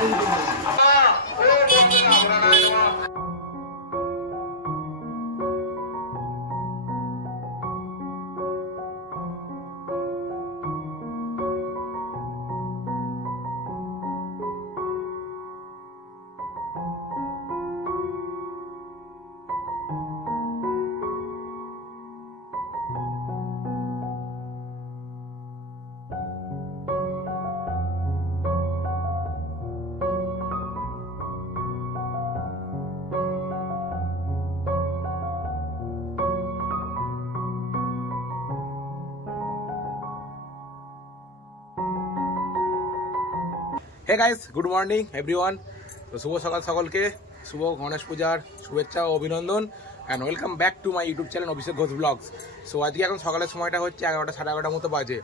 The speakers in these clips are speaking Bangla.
हे गाइस, गुड मॉर्निंग एवरीवन। तो शुभ सकाल सकलके शुभ गणेश पूजार शुभेच्छा ও অভিনন্দন and welcome back to my YouTube channel Abhishek Ghosh blogs. So আজকে এখন সকালের সময়টা হচ্ছে 11টা সাড়ে 11টার মতো বাজে।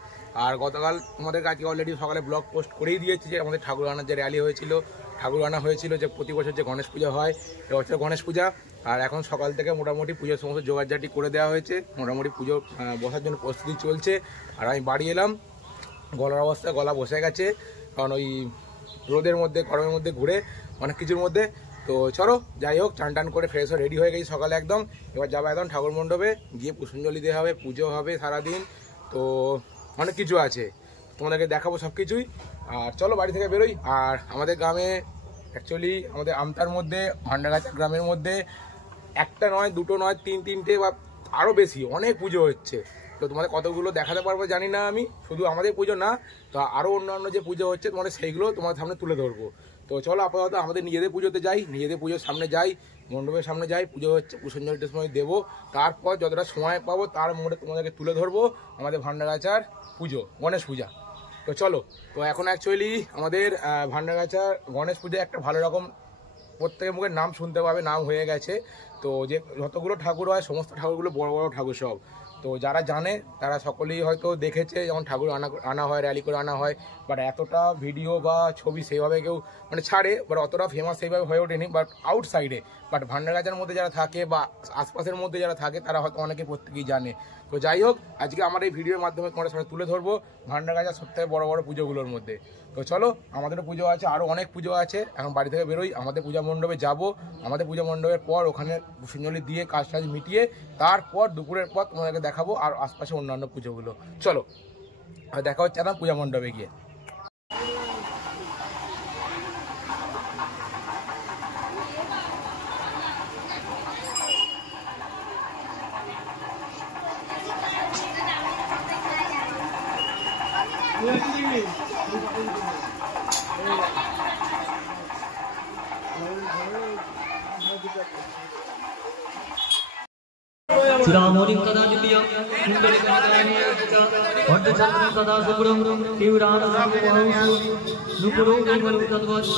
আর গতকাল তোমাদের কাছে অলরেডি সকালে ব্লগ পোস্ট করেই দিয়েছি যে আমাদের ঠাকুর আনার যে র্যালি হয়েছিল, ঠাকুর আনা হয়েছিল যে প্রতি বছর যে গণেশ পূজা হয়, এবছর গণেশ পূজা। আর এখন সকাল থেকে মোটামুটি পুজোর সমস্ত জোগাড়জাটি করে দেওয়া হয়েছে, মোটামুটি পুজো বসার জন্য প্রস্তুতি চলছে। আর আমি বাড়ি এলাম, গলার অবস্থা গলা বসে গেছে, কারণ ওই রোদের মধ্যে গরমের মধ্যে ঘুরে অনেক কিছুর মধ্যে। তো চলো যাই হোক, চান টান করে ফ্রেশ হয়ে রেডি হয়ে গেছি সকালে একদম। এবার যাবো একদম ঠাকুর মণ্ডপে, গিয়ে পুষ্পাঞ্জলি দেওয়া হবে, পুজো হবে সারাদিন। তো অনেক কিছু আছে, তোমাদেরকে দেখাবো সব কিছুই। আর চলো বাড়ি থেকে বেরোই। আর আমাদের গ্রামে অ্যাকচুয়ালি আমাদের আমতার মধ্যে ভান্ডারগাছা গ্রামের মধ্যে একটা নয়, দুটো নয়, তিনটে বা আরও বেশি অনেক পুজো হচ্ছে। তো তোমাদের কতগুলো দেখাতে পারবো জানি না আমি, শুধু আমাদের পুজো না, তো আরও অন্যান্য যে পুজো হচ্ছে তোমাদের সেইগুলো তোমাদের সামনে তুলে ধরবো। তো চলো আপাতত আমাদের নিজেদের পুজোতে যাই, নিজেদের পুজোর সামনে যাই, মণ্ডপের সামনে যাই, পুজো হচ্ছে পুষ্পাঞ্জলিটার সময় দেবো। তারপর যতটা সময় পাবো তার মধ্যে তোমাদেরকে তুলে ধরবো আমাদের ভান্ডারগাছার পুজো, গণেশ পূজা। তো চলো, তো এখন অ্যাকচুয়ালি আমাদের ভান্ডারগাছার গণেশ পূজা একটা ভালো রকম প্রত্যেকের মুখে নাম শুনতে পাবে, নাম হয়ে গেছে। তো যে যতগুলো ঠাকুর হয় সমস্ত ঠাকুরগুলো বড় বড় ঠাকুর সব। তো যারা জানে তারা সকলেই হয়তো দেখেছে যখন ঠাকুর আনা হয়, র্যালি করে আনা হয়, বাট এতটা ভিডিও বা ছবি সেইভাবে কেউ মানে ছাড়ে, বাট অতটা ফেমাস সেইভাবে হয়ে ওঠেনি। বাট আউটসাইডে, বাট ভান্ডারগাছার মধ্যে যারা থাকে বা আশপাশের মধ্যে যারা থাকে তারা হয়তো অনেকে প্রত্যেকেই জানে। তো যাই হোক, আজকে আমার এই ভিডিওর মাধ্যমে তোমাদের সামনে তুলে ধরবো ভান্ডারগাছার সবথেকে বড় বড় পুজোগুলোর মধ্যে। তো চলো, আমাদেরও পুজো আছে, আরও অনেক পুজো আছে। এখন বাড়ি থেকে বেরোই, আমাদের পূজা মণ্ডপে যাব। আমাদের পূজা মণ্ডপের পর ওখানে পুষ্পাঞ্জলি দিয়ে কাজ টাজ মিটিয়ে তারপর দুপুরের পর তোমাদেরকে দেখাবো আর আশপাশে অন্যান্য পুজোগুলো। চলো দেখা হচ্ছে এখন পূজা মণ্ডপে গিয়ে। चूड़ामणिं तदा दिव्यं कुण्डलिकानिर्जितं वर्धचन्द्रं तदा शुभ्रं तीव्रानन्दमहंसु नुपुरो निर्मलं तद्वत्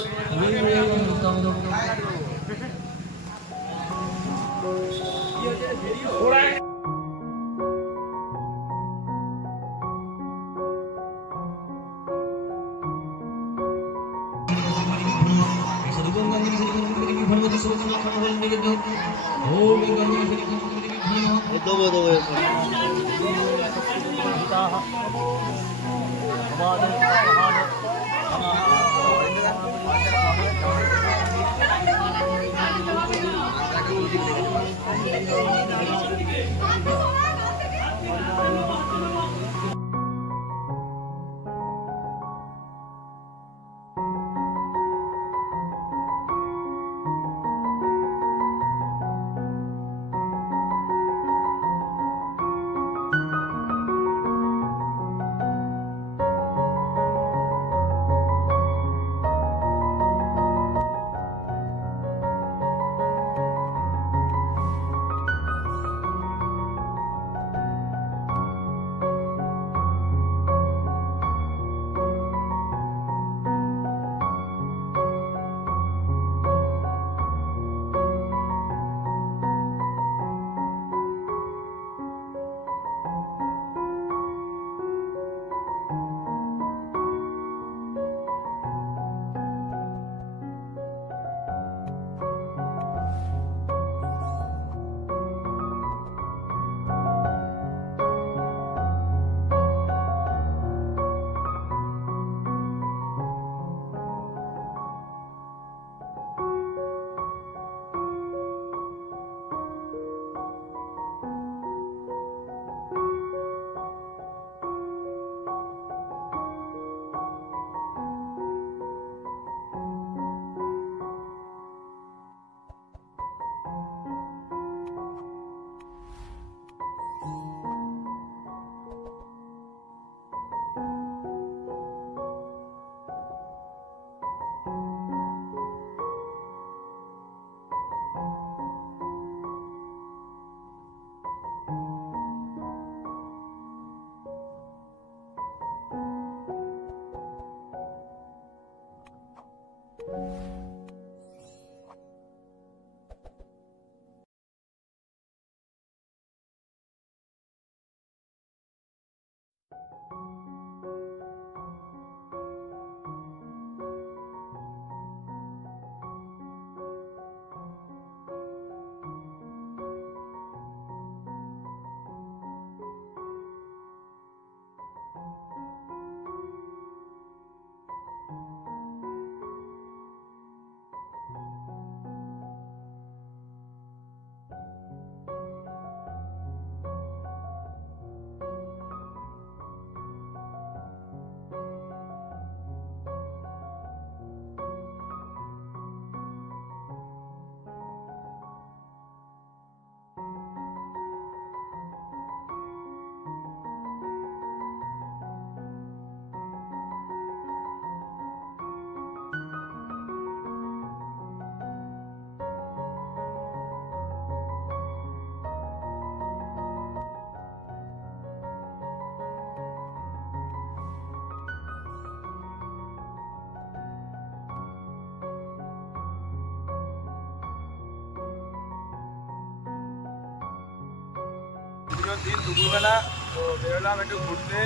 পুজোর দিন দুপুরবেলা তো বেরোলাম একটু ঘুরতে।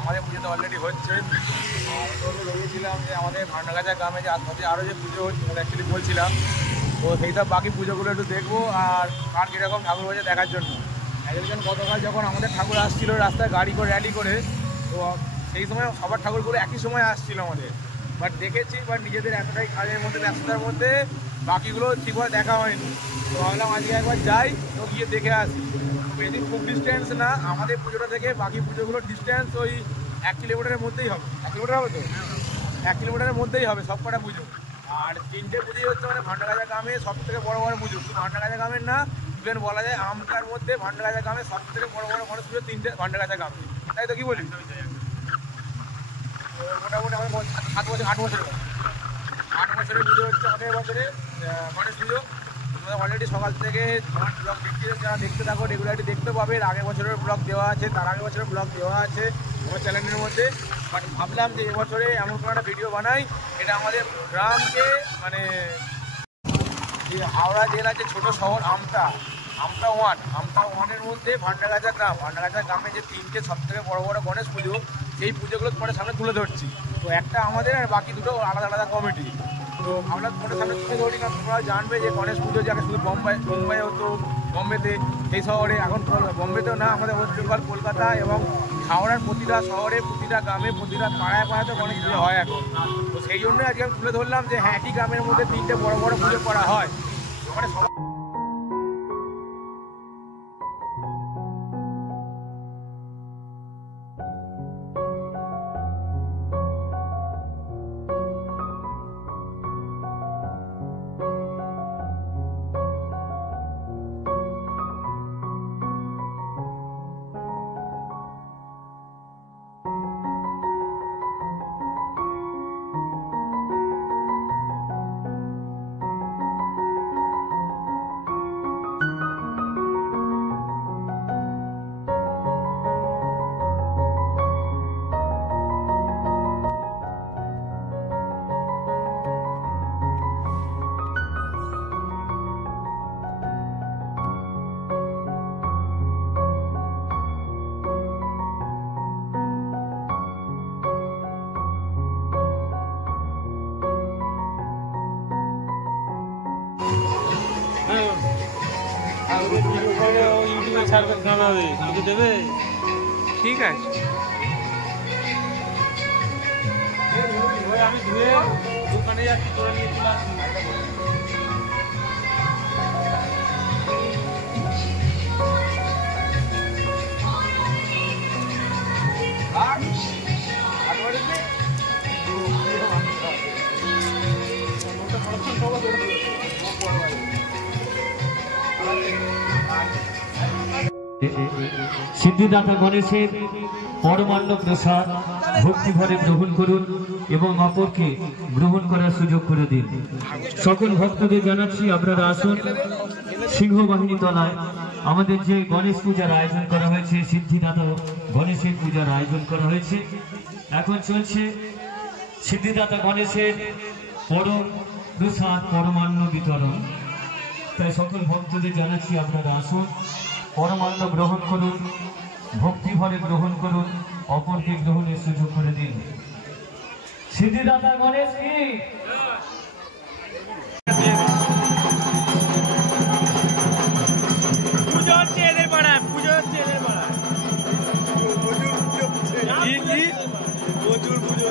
আমাদের পুজো তো অলরেডি হচ্ছে। ভেবেছিলাম যে আমাদের ভান্ডাগাছা গ্রামে যে আশপাশে আরও যে পুজো হচ্ছে অ্যাকচুয়ালি বলছিলাম, তো সেই সব বাকি পুজোগুলো একটু দেখবো আর কার কীরকম ঠাকুর হয়েছে দেখার জন্য। একজন গতকাল যখন আমাদের ঠাকুর আসছিল রাস্তায় গাড়ি করে র্যালি করে, তো সেই সময় সবার ঠাকুরগুলো একই সময় আসছিল আমাদের, বাট দেখেছি বাট নিজেদের এতটাই কাজের মধ্যে ব্যস্ততার মধ্যে বাকিগুলো ঠিকভাবে দেখা হয়নি। তো ভাবলাম আজকে একবার যাই, তো গিয়ে দেখে আসি। বেশি খুব ডিস্টেন্স না আমাদের পুজোটা থেকে বাকি পুজোগুলোর ডিস্টেন্স ওই 1 কিলোমিটারের মধ্যেই হবে। 1 কিলোমিটার হবে তো 1 কিলোমিটারের মধ্যেই হবে সব কটা পুজো। আর 3টে পুজোই হচ্ছে মানে ভান্ডাগাছা গ্রামে সব থেকে বড় বড় পুজো। শুধু ভান্ডাগাছা গ্রামের না, ইভেন বলা যায় আমটার মধ্যে ভান্ডাগাছা গ্রামে সব থেকে বড় বড় গণেশ পুজো 3টে ভান্ডাগাছা গ্রামে, তাই তো কি বলি? মোটামুটি আমাদের 8 বছরের পুজো হচ্ছে আমাদের বছরে গণেশ পুজো। তোমরা অলরেডি সকাল থেকে আমার ব্লগ যারা দেখতে থাকো রেগুলারলি দেখতে পাবে। আগের বছরের ব্লগ দেওয়া আছে, তার আগের বছরের ব্লগ দেওয়া আছে আমার চ্যানেলের মধ্যে। বাট ভাবলাম যে এবছরে এমন কোনো একটা ভিডিও বানাই এটা আমাদের গ্রামকে মানে হাওড়া জেলার যে ছোটো শহর আমতা 1-এর মধ্যে ভান্ডাগাছা গ্রামে যে 3টে সবথেকে বড় বড় গণেশ পুজো, সেই পুজোগুলো তোমাদের সামনে তুলে ধরছি। তো একটা আমাদের আর বাকি দুটো আলাদা আলাদা কমিটি। তো আমরা তোমাদের সামনে তুলে ধরি না, তোমরা জানবে যে গণেশ পুজো যাকে শুধু মুম্বাই হতো, বম্বেতে, সেই শহরে এখন বম্বেতেও না, আমাদের ওয়েস্ট বেঙ্গল, কলকাতা এবং হাওড়ার প্রতিটা শহরে, প্রতিটা গ্রামে, প্রতিটা পাড়ায় পাড়াতে গণেশ পুজো হয় এখন। তো সেই জন্যই আজকে আমি তুলে ধরলাম যে হ্যাঁ, একই গ্রামের মধ্যে 3টে বড় বড় পুজো করা হয়। মানে ঠিক আছে, আমি ধুয়ে দোকানে যাচ্ছি, তোরা নিয়ে চলে আসবি। সিদ্ধিদাতা গণেশের পরমান্ন প্রসাদ ভক্তিভরে গ্রহণ করুন এবং অপরকে গ্রহণ করার সুযোগ করে দিন। সকল ভক্তদের জানাচ্ছি আপনারা আসুন সিংহবাহিনী তলায়। আমাদের যে গণেশ পূজার আয়োজন করা হয়েছে, সিদ্ধিদাতা গণেশের পূজার আয়োজন করা হয়েছে, এখন চলছে সিদ্ধিদাতা গণেশের পরম প্রসাদ পরমান্ন বিতরণ। তাই সকল ভক্তদের জানাচ্ছি আপনারা আসুন, পরমান্ন গ্রহণ করুন, ভক্তিভরে গ্রহণ করুন, অপরকে গ্রহণের সুযোগ করে দিন। সিদ্ধিদাতা গণেশ কি পুজো হচ্ছে এদের পাড়ায়, পুজো হচ্ছে এদের পাড়ায়। প্রচুর পুজো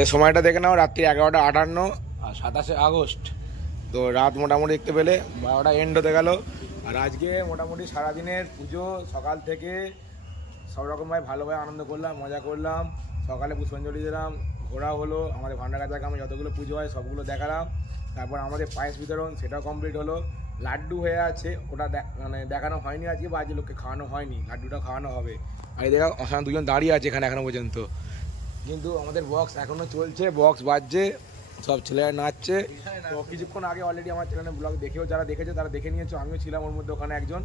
এই সময়টা দেখে নাও, রাত্রি 11:58 আর 27শে আগস্ট। তো রাত মোটামুটি দেখতে পেলে 12টা এন্ড হতে গেল। আর আজকে মোটামুটি সারাদিনের পুজো সকাল থেকে সব রকমভাবে ভালোভাবে আনন্দ করলাম, মজা করলাম। সকালে পুষ্পাঞ্জলি দিলাম, ঘোরা হলো, আমাদের ভান্ডারগাছা গ্রামে যতগুলো পুজো হয় সবগুলো দেখালাম। তারপর আমাদের পায়েস বিতরণ সেটাও কমপ্লিট হলো। লাড্ডু হয়ে আছে, ওটা মানে দেখানো হয়নি আজকে, বা আজকে লোককে খাওয়ানো হয়নি, লাড্ডুটা খাওয়ানো হবে। আর এই দেখা অসাধারণ দুজন দাঁড়িয়ে আছে এখানে এখনো পর্যন্ত, কিন্তু আমাদের বক্স এখনও চলছে, বক্স বাজছে, সব ছেলেরা নাচছে। তো কিছুক্ষণ আগে অলরেডি আমার চ্যানেলে ব্লগ দেখেও যারা দেখেছে তারা দেখে নিয়েছো, আমিও ছিলাম ওর মধ্যে ওখানে একজন।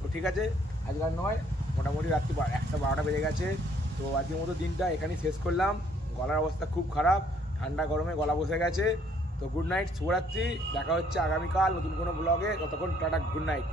তো ঠিক আছে, আজকাল নয়, মোটামুটি রাত্রি 1:12 বেজে গেছে। তো আজকের মতো দিনটা এখানেই শেষ করলাম। গলার অবস্থা খুব খারাপ, ঠান্ডা গরমে গলা বসে গেছে। তো গুড নাইট, শুভরাত্রি, দেখা হচ্ছে আগামীকাল নতুন কোনো ব্লগে। ততক্ষণ টাটা, গুড নাইট।